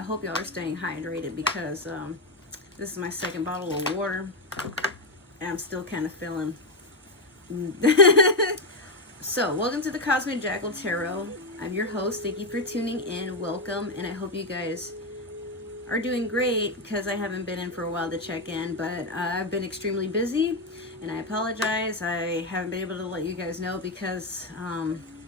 I hope y'all are staying hydrated because this is my second bottle of water and I'm still kind of feeling. So, welcome to the Cosmic Jackal Tarot. I'm your host. Thank you for tuning in. Welcome, and I hope you guys are doing great because I haven't been in for a while to check in, but I've been extremely busy and I apologize. I haven't been able to let you guys know because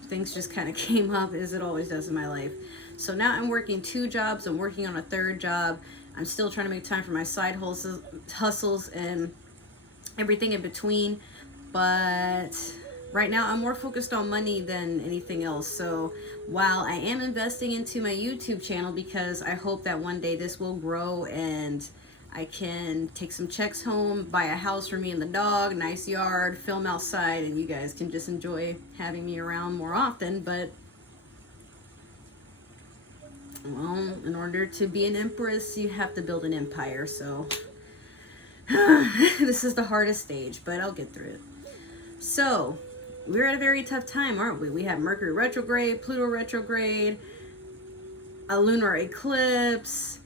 things just kind of came up as it always does in my life. So now I'm working 2 jobs. I'm working on a 3rd job. I'm still trying to make time for my side hustles and everything in between, but right now I'm more focused on money than anything else. So while I am investing into my YouTube channel because I hope that one day this will grow and I can take some checks home, buy a house for me and the dog, nice yard, film outside, and you guys can just enjoy having me around more often. But well, in order to be an empress, you have to build an empire. So this is the hardest stage, but I'll get through it. So we're at a very tough time, aren't we? We have Mercury retrograde, Pluto retrograde, a lunar eclipse.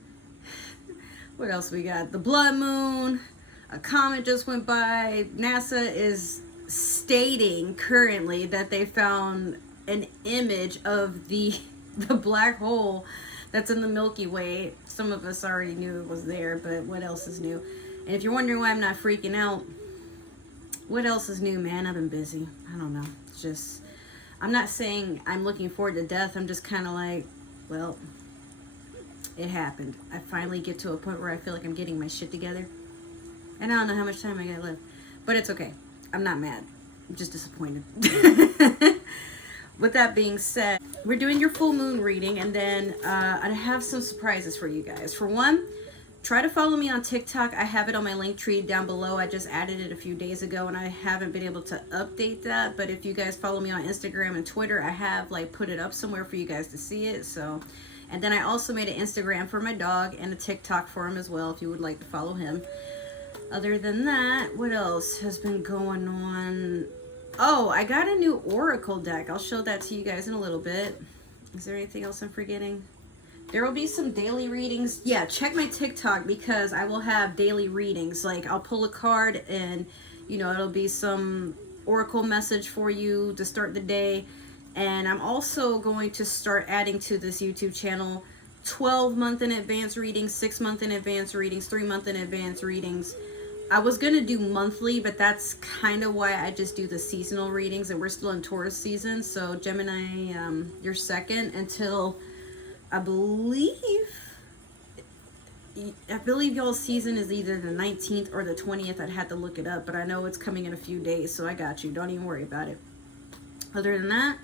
What else we got? The blood moon. A comet just went by. NASA is stating currently that they found an image of the black hole that's in the Milky Way. Some of us already knew it was there, but what else is new? And if you're wondering why I'm not freaking out, what else is new, man? I've been busy. I don't know. It's just, I'm not saying I'm looking forward to death. I'm just kind of like, well, it happened. I finally get to a point where I feel like I'm getting my shit together. And I don't know how much time I gotta live. But it's okay. I'm not mad. I'm just disappointed. With that being said, we're doing your full moon reading. And then I have some surprises for you guys. For one, try to follow me on TikTok. I have it on my link tree down below. I just added it a few days ago and I haven't been able to update that. But if you guys follow me on Instagram and Twitter, I have like put it up somewhere for you guys to see it. So, and then I also made an Instagram for my dog and a TikTok for him as well if you would like to follow him. Other than that, what else has been going on? Oh, I got a new Oracle deck. I'll show that to you guys in a little bit. Is there anything else I'm forgetting? There will be some daily readings. Yeah, check my TikTok because I will have daily readings. Like I'll pull a card and, you know, it'll be some oracle message for you to start the day. And I'm also going to start adding to this YouTube channel 12-month in advance readings, 6-month in advance readings, 3-month in advance readings. I was going to do monthly, but that's kind of why I just do the seasonal readings. And we're still in Taurus season. So Gemini, you're second until I believe y'all's season is either the 19th or the 20th. I'd have to look it up, but I know it's coming in a few days, so I got you. Don't even worry about it. Other than that,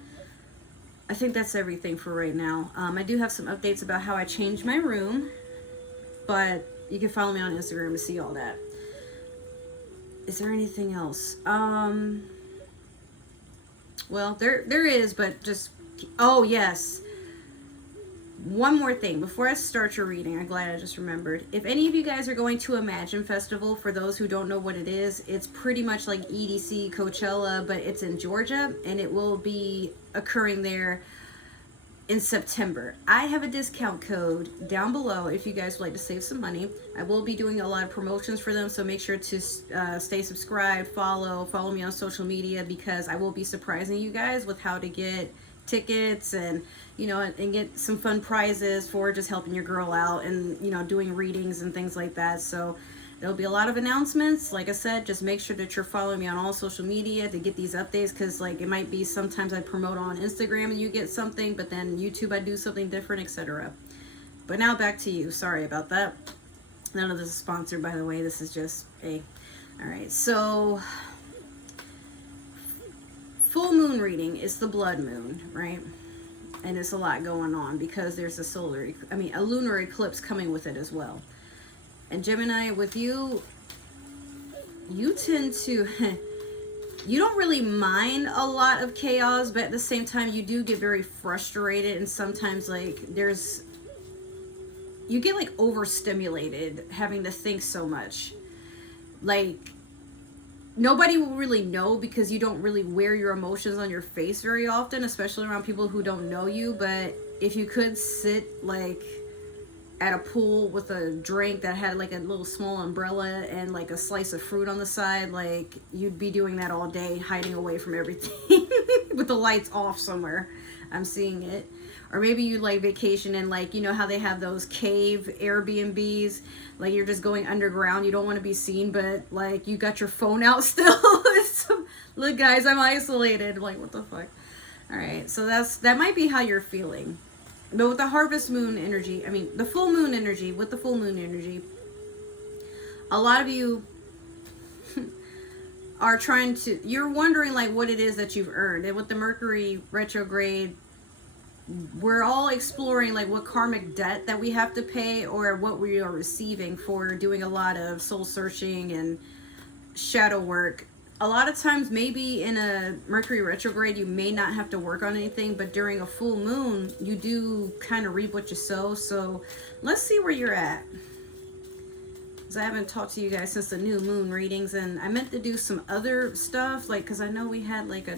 I think that's everything for right now. I do have some updates about how I changed my room, but you can follow me on Instagram to see all that. Is there anything else? Well, there is, but just, oh yes. One more thing before I start your reading. I'm glad I just remembered. If any of you guys are going to Imagine Festival, for those who don't know what it is, it's pretty much like EDC, Coachella, but it's in Georgia, and it will be occurring there in September. I have a discount code down below if you guys would like to save some money. I will be doing a lot of promotions for them, so make sure to stay subscribed, follow me on social media, because I will be surprising you guys with how to get tickets and, you know, and get some fun prizes for just helping your girl out and, you know, doing readings and things like that. So there'll be a lot of announcements. Like I said, just make sure that you're following me on all social media to get these updates, because like it might be sometimes I promote on Instagram and you get something, but then YouTube I do something different, etc. But now back to you. Sorry about that. None of this is sponsored, by the way. This is just a all right. So full moon reading is the blood moon, right? And it's a lot going on because there's a lunar eclipse coming with it as well. And Gemini, with you, you tend to, you don't really mind a lot of chaos, but at the same time, you do get very frustrated. And sometimes like you get like overstimulated having to think so much. Like, nobody will really know because you don't really wear your emotions on your face very often, especially around people who don't know you. But if you could sit like at a pool with a drink that had like a little small umbrella and like a slice of fruit on the side, like you'd be doing that all day, hiding away from everything with the lights off somewhere. I'm seeing it. Or maybe you like vacation and like, you know how they have those cave Airbnbs, like you're just going underground, you don't want to be seen, but like you got your phone out still. Look guys, I'm isolated. Like what the fuck. All right, so that might be how you're feeling. But with the harvest moon energy, I mean, the full moon energy, with the full moon energy, a lot of you are trying to, you're wondering like what it is that you've earned. And with the Mercury retrograde, we're all exploring like what karmic debt that we have to pay or what we are receiving for doing a lot of soul searching and shadow work. A lot of times, maybe in a Mercury retrograde, you may not have to work on anything, but during a full moon, you do kind of reap what you sow. So let's see where you're at. Because I haven't talked to you guys since the new moon readings, and I meant to do some other stuff, like, because I know we had like a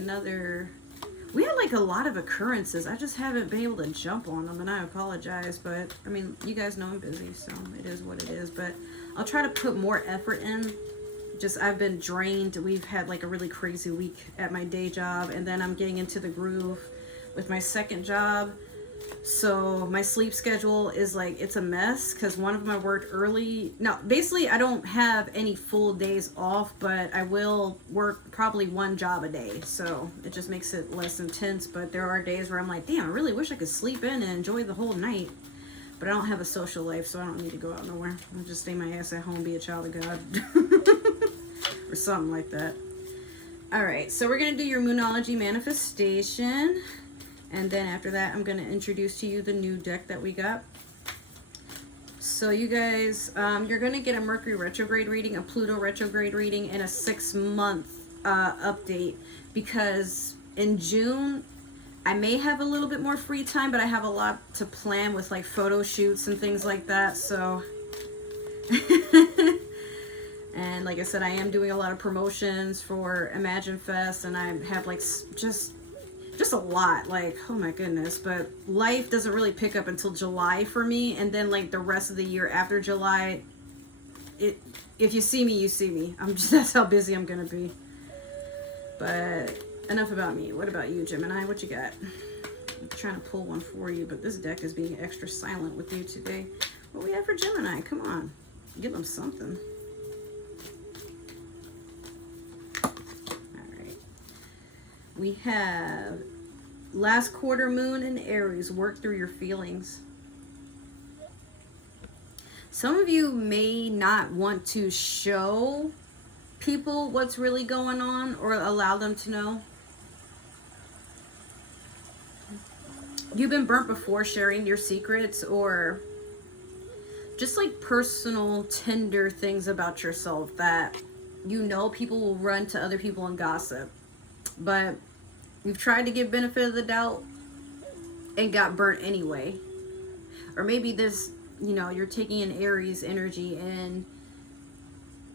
lot of occurrences. I just haven't been able to jump on them, and I apologize, but I mean, you guys know I'm busy, so it is what it is. But I'll try to put more effort in. Just I've been drained. We've had like a really crazy week at my day job, and then I'm getting into the groove with my second job. So my sleep schedule is like, it's a mess because one of them I worked early. No, basically I don't have any full days off, but I will work probably one job a day. So it just makes it less intense. But there are days where I'm like, damn, I really wish I could sleep in and enjoy the whole night. But I don't have a social life, so I don't need to go out nowhere. I'll just stay my ass at home, be a child of God. Or something like that. Alright, so we're going to do your Moonology manifestation. And then after that, I'm going to introduce to you the new deck that we got. So you guys, you're going to get a Mercury retrograde reading, a Pluto retrograde reading, and a 6-month update. Because in June, I may have a little bit more free time, but I have a lot to plan with like photo shoots and things like that. So, and like I said, I am doing a lot of promotions for Imagine Fest, and I have like just a lot, like, oh my goodness. But life doesn't really pick up until July for me, and then like the rest of the year after July, if you see me, you see me. That's how busy I'm gonna be. But enough about me. What about you, Gemini? What you got? I'm trying to pull one for you, but this deck is being extra silent with you today. What we have for Gemini? Come on, give them something. We have last quarter moon in Aries. Work through your feelings. Some of you may not want to show people what's really going on or allow them to know. You've been burnt before sharing your secrets or just like personal, tender things about yourself that you know people will run to other people and gossip. But you've tried to give benefit of the doubt and got burnt anyway. Or maybe this, you know, you're taking an Aries energy and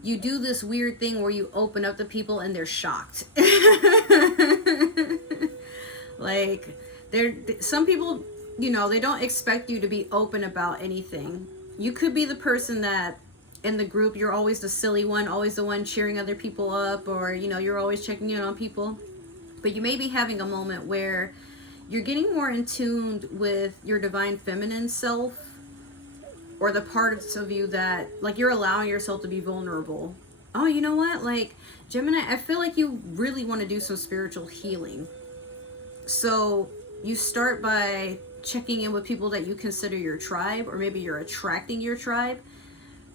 you do this weird thing where you open up to people and they're shocked. Like, some people, you know, they don't expect you to be open about anything. You could be the person that in the group, you're always the silly one, always the one cheering other people up, or, you know, you're always checking in on people. But you may be having a moment where you're getting more in tune with your divine feminine self, or the parts of you that, like, you're allowing yourself to be vulnerable. Oh, you know what? Like, Gemini, I feel like you really want to do some spiritual healing. So you start by checking in with people that you consider your tribe, or maybe you're attracting your tribe.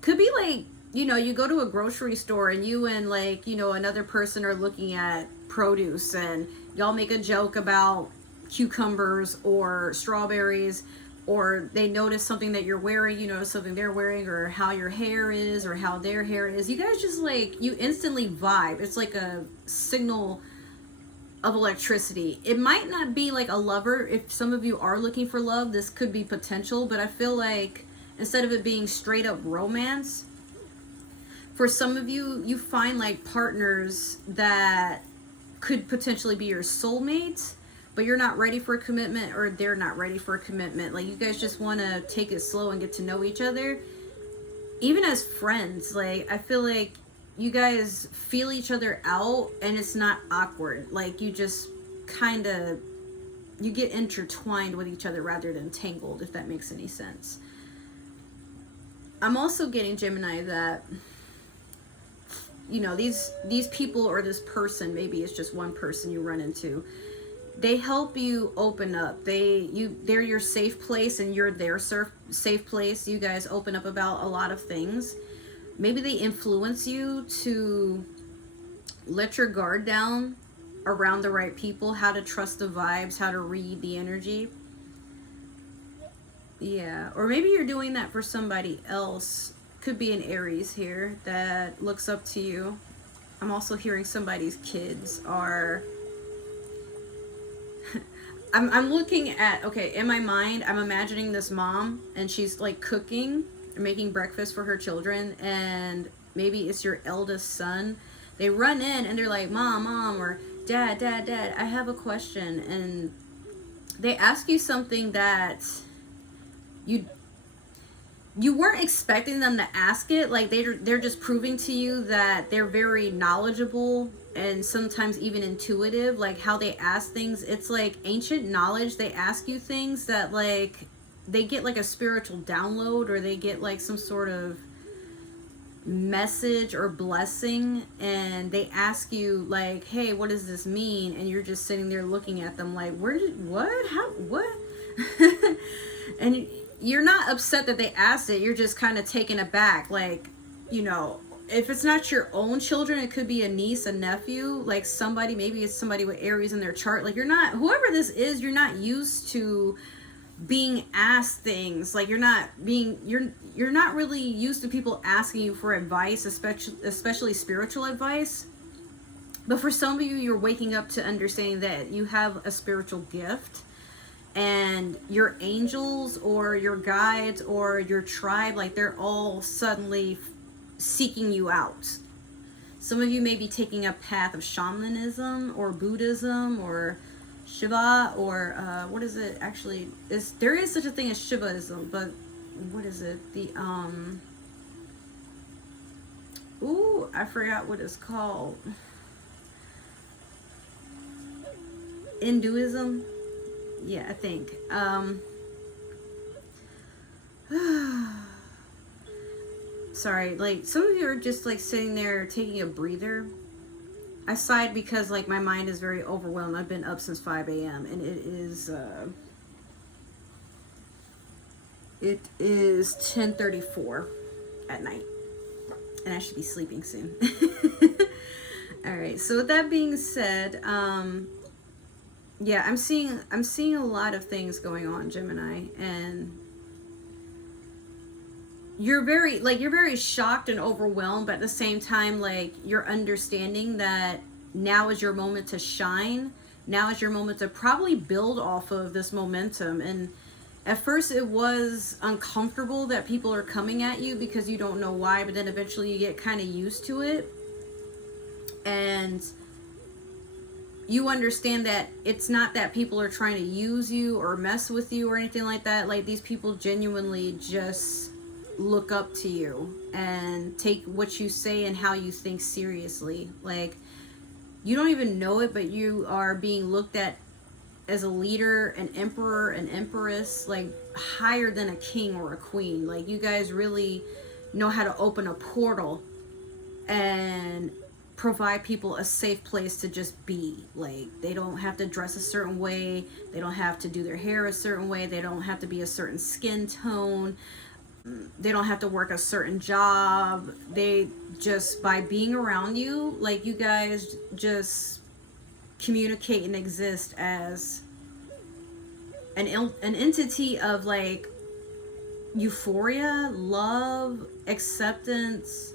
Could be like, you know, you go to a grocery store and you and like, you know, another person are looking at produce and y'all make a joke about cucumbers or strawberries, or they notice something that you're wearing, you notice something they're wearing, or how your hair is or how their hair is. You guys just like, you instantly vibe. It's like a signal of electricity. It might not be like a lover. If some of you are looking for love, this could be potential, but I feel like instead of it being straight up romance, for some of you, you find like partners that could potentially be your soulmates, but you're not ready for a commitment, or they're not ready for a commitment. Like, you guys just want to take it slow and get to know each other. Even as friends, like, I feel like you guys feel each other out, and it's not awkward. Like, you just kind of, you get intertwined with each other rather than tangled, if that makes any sense. I'm also getting, Gemini, that, you know, these people, or this person, maybe it's just one person you run into, they help you open up. They're your safe place, and you're their safe place. You guys open up about a lot of things. Maybe they influence you to let your guard down around the right people, how to trust the vibes, how to read the energy. Yeah, or maybe you're doing that for somebody else. Could be an Aries here that looks up to you. I'm also hearing somebody's kids are... I'm looking at, okay, in my mind, I'm imagining this mom, and she's like cooking or making breakfast for her children, and maybe it's your eldest son. They run in and they're like, mom, or dad, I have a question. And they ask you something that you weren't expecting them to ask it. Like, they're just proving to you that they're very knowledgeable, and sometimes even intuitive. Like, how they ask things, it's like ancient knowledge. They ask you things that, like, they get like a spiritual download, or they get like some sort of message or blessing, and they ask you like, hey, what does this mean? And you're just sitting there looking at them like, what? And you're not upset that they asked it. You're just kind of taken aback. Like, you know, if it's not your own children, it could be a niece, a nephew, like somebody, maybe it's somebody with Aries in their chart. Like, you're not, whoever this is, you're not used to being asked things. Like, you're not really used to people asking you for advice, especially spiritual advice. But for some of you, you're waking up to understanding that you have a spiritual gift, and your angels or your guides or your tribe, like, they're all suddenly seeking you out. Some of you may be taking a path of shamanism or Buddhism or Shiva, or what is it actually? There is such a thing as Shivaism, but what is it? I forgot what it's called. Hinduism? Yeah, I think. Sorry, like, some of you are just like sitting there taking a breather. I sighed because, like, my mind is very overwhelmed. I've been up since 5 a.m. and it is 10:34 at night, and I should be sleeping soon. All right. So with that being said, yeah, I'm seeing a lot of things going on, Gemini, and you're very shocked and overwhelmed, but at the same time, like, you're understanding that now is your moment to shine. Now is your moment to probably build off of this momentum. And at first it was uncomfortable that people are coming at you because you don't know why, but then eventually you get kind of used to it. And you understand that it's not that people are trying to use you or mess with you or anything like that. Like, these people genuinely just look up to you and take what you say and how you think seriously. Like, you don't even know it, but you are being looked at as a leader, an emperor, an empress, like higher than a king or a queen. Like, you guys really know how to open a portal and provide people a safe place to just be. Like, they don't have to dress a certain way, they don't have to do their hair a certain way, they don't have to be a certain skin tone, they don't have to work a certain job. They just, by being around you, like, you guys just communicate and exist as an entity of, like, euphoria, love, acceptance,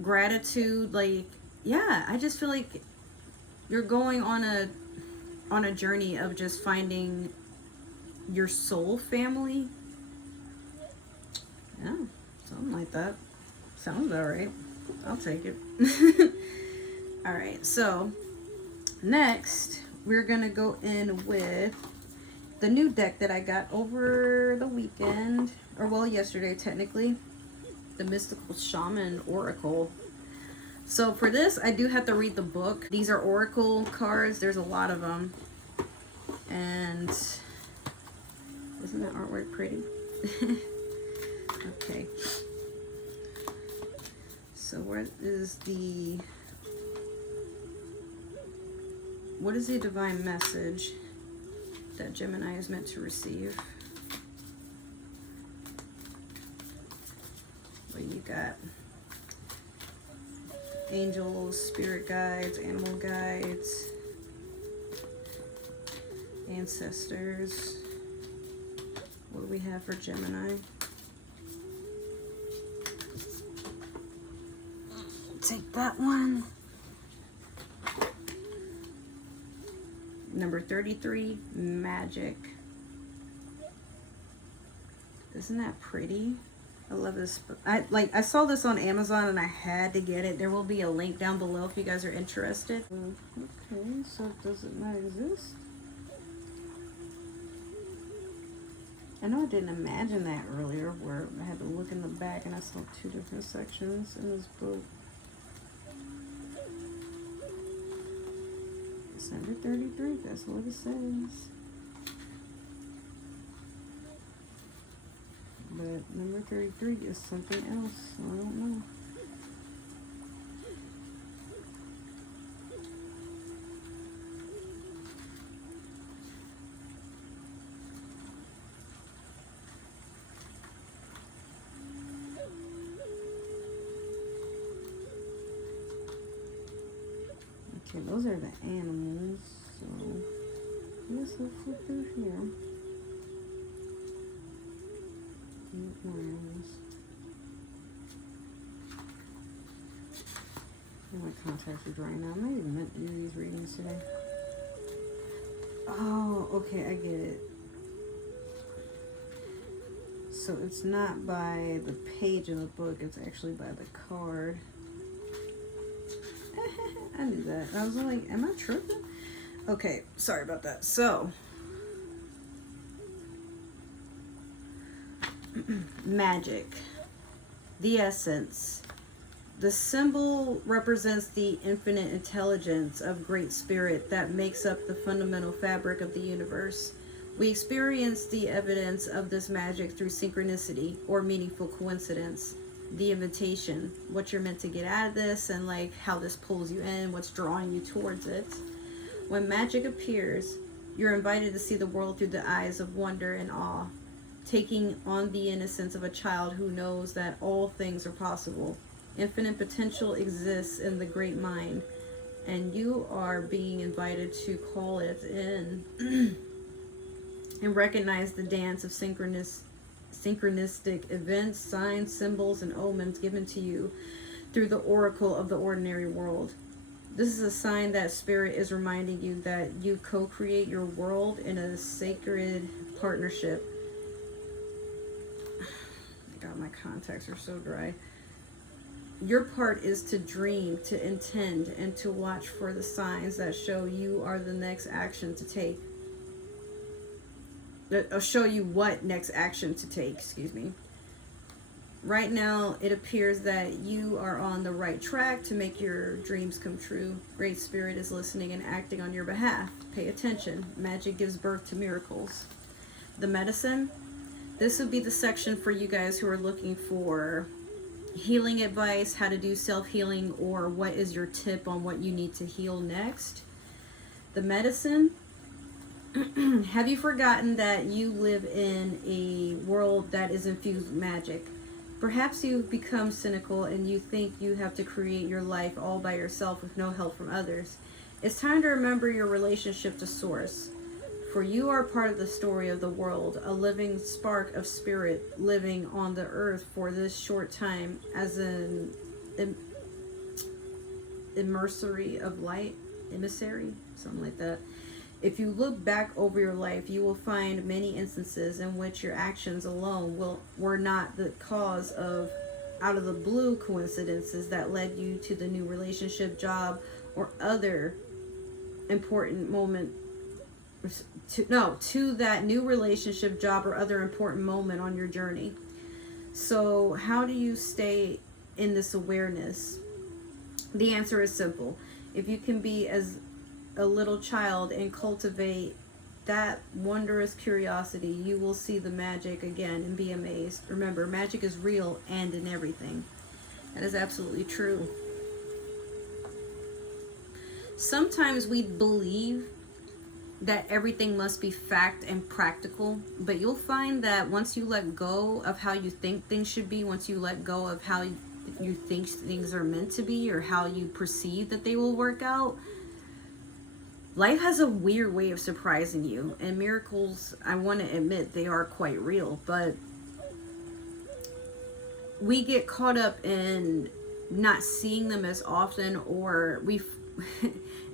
gratitude. Like, yeah, I just feel like you're going on a journey of just finding your soul family. Yeah, something like that. Sounds all right. I'll take it. All right, so Next, we're going to go in with the new deck that I got over the weekend, or well, yesterday technically, the Mystical Shaman Oracle. So for this, I do have to read the book. These are Oracle cards. There's a lot of them. And isn't that artwork pretty? Okay. So what is the divine message that Gemini is meant to receive? What you got? Angels, spirit guides, animal guides, ancestors. What do we have for Gemini? Take that one. Number 33, magic. Isn't that pretty? I love this book. I saw this on Amazon and I had to get it. There will be a link down below if you guys are interested. Okay, so does it not exist? I know I didn't imagine that earlier where I had to look in the back and I saw two different sections in this book. It's number 33, that's what it says. But number 33 is something else, so I don't know. Okay, those are the animals, so I guess I'll flip through here. More animals. My contacts are drying now. I might even meant to do these readings today. Oh, okay, I get it. So it's not by the page in the book, it's actually by the card. I knew that. I was like, am I tripping? Okay, sorry about that. So, magic, the essence. The symbol represents the infinite intelligence of Great Spirit that makes up the fundamental fabric of the universe. We experience the evidence of this magic through synchronicity or meaningful coincidence. The invitation, what you're meant to get out of this, and like how this pulls you in, what's drawing you towards it. When magic appears, you're invited to see the world through the eyes of wonder and awe, taking on the innocence of a child who knows that all things are possible. Infinite potential exists in the great mind, and you are being invited to call it in and recognize the dance of synchronistic events, signs, symbols, and omens given to you through the oracle of the ordinary world. This is a sign that Spirit is reminding you that you co-create your world in a sacred partnership. God, my contacts are so dry. Your part is to dream, to intend, and to watch for the signs that show you are the next action to take. I'll show you what next action to take, excuse me. Right now, it appears that you are on the right track to make your dreams come true. Great Spirit is listening and acting on your behalf. Pay attention. Magic gives birth to miracles. The medicine. This would be the section for you guys who are looking for healing advice, how to do self-healing, or what is your tip on what you need to heal next. The medicine. Have you forgotten that you live in a world that is infused with magic? Perhaps you've become cynical and you think you have to create your life all by yourself with no help from others. It's time to remember your relationship to Source. For you are part of the story of the world, a living spark of spirit living on the earth for this short time as an emissary of light, something like that. If you look back over your life, you will find many instances in which your actions alone were not the cause of out of the blue coincidences that led you to the new relationship, job, or other important moment, to that new relationship, job, or other important moment on your journey. So how do you stay in this awareness? The answer is simple. If you can be as a little child and cultivate that wondrous curiosity, you will see the magic again and be amazed. Remember, magic is real and in everything. That is absolutely true. Sometimes we believe that everything must be fact and practical, but you'll find that once you let go of how you think things should be, once you let go of how you think things are meant to be, or how you perceive that they will work out, life has a weird way of surprising you. And miracles, I want to admit, they are quite real, but we get caught up in not seeing them as often, or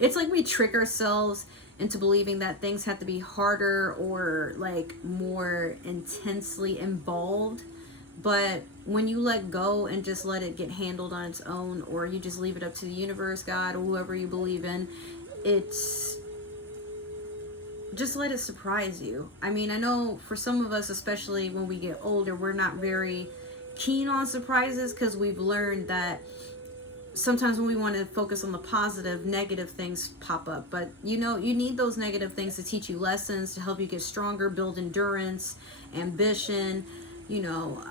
it's like we trick ourselves into believing that things have to be harder or like more intensely involved. But when you let go and just let it get handled on its own, or you just leave it up to the universe, God, or whoever you believe in, it's just let it surprise you. I mean, I know for some of us, especially when we get older, we're not very keen on surprises, because we've learned that sometimes when we want to focus on the positive, negative things pop up. But you know, you need those negative things to teach you lessons, to help you get stronger, build endurance, ambition. You know,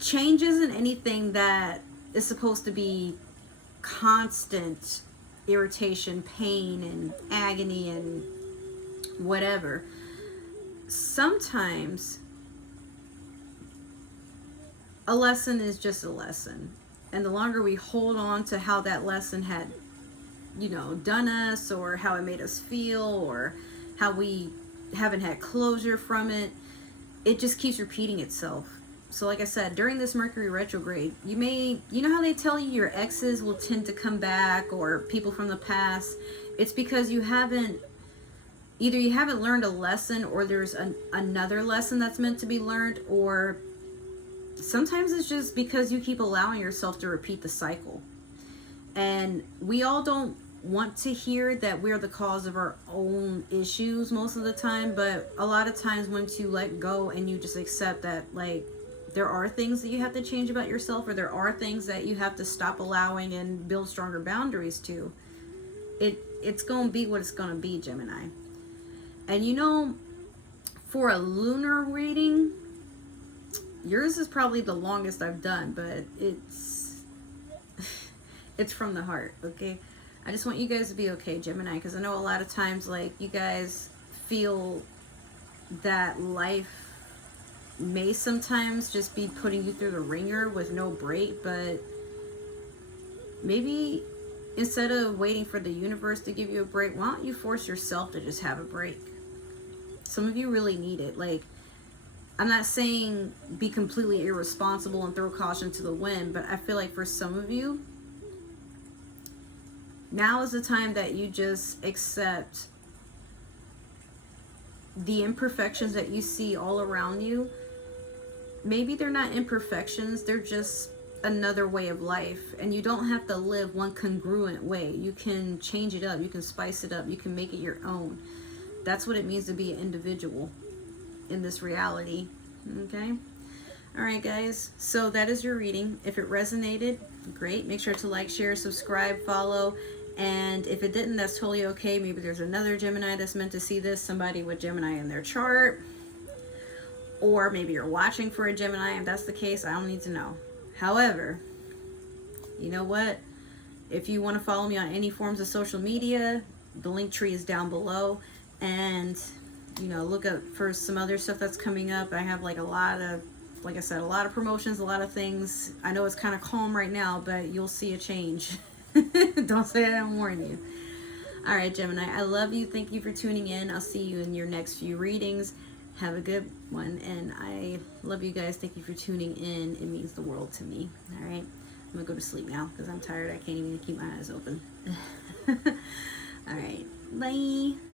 change isn't anything that is supposed to be constant irritation, pain, and agony, and whatever. Sometimes a lesson is just a lesson. And the longer we hold on to how that lesson had, you know, done us, or how it made us feel, or how we haven't had closure from it, it just keeps repeating itself. So like I said, during this Mercury retrograde, you know how they tell you your exes will tend to come back, or people from the past? It's because you haven't learned a lesson, or there's another lesson that's meant to be learned, or sometimes it's just because you keep allowing yourself to repeat the cycle. And we all don't want to hear that we're the cause of our own issues most of the time, but a lot of times once you let go and you just accept that, like, there are things that you have to change about yourself, or there are things that you have to stop allowing and build stronger boundaries to, it's going to be what it's going to be, Gemini. And you know, for a lunar reading, yours is probably the longest I've done, but it's from the heart, okay? I just want you guys to be okay, Gemini, because I know a lot of times, like, you guys feel that life may sometimes just be putting you through the ringer with no break, but maybe instead of waiting for the universe to give you a break, why don't you force yourself to just have a break? Some of you really need it. Like, I'm not saying be completely irresponsible and throw caution to the wind, but I feel like for some of you, now is the time that you just accept the imperfections that you see all around you. Maybe they're not imperfections, they're just another way of life, and you don't have to live one congruent way. You can change it up, you can spice it up, you can make it your own. That's what it means to be an individual in this reality. Okay, all right guys, so that is your reading. If it resonated, great. Make sure to like, share, subscribe, follow. And if it didn't, that's totally okay. Maybe there's another Gemini that's meant to see this, somebody with Gemini in their chart, or maybe you're watching for a Gemini. If that's the case, I don't need to know. However, you know what, if you want to follow me on any forms of social media, the link tree is down below. And you know, look up for some other stuff that's coming up. I have like a lot of, like I said, a lot of promotions, a lot of things. I know it's kind of calm right now, but you'll see a change. Don't say I didn't warn you. All right, Gemini, I love you. Thank you for tuning in. I'll see you in your next few readings. Have a good one. And I love you guys. Thank you for tuning in. It means the world to me. All right, I'm gonna go to sleep now because I'm tired. I can't even keep my eyes open. All right, bye.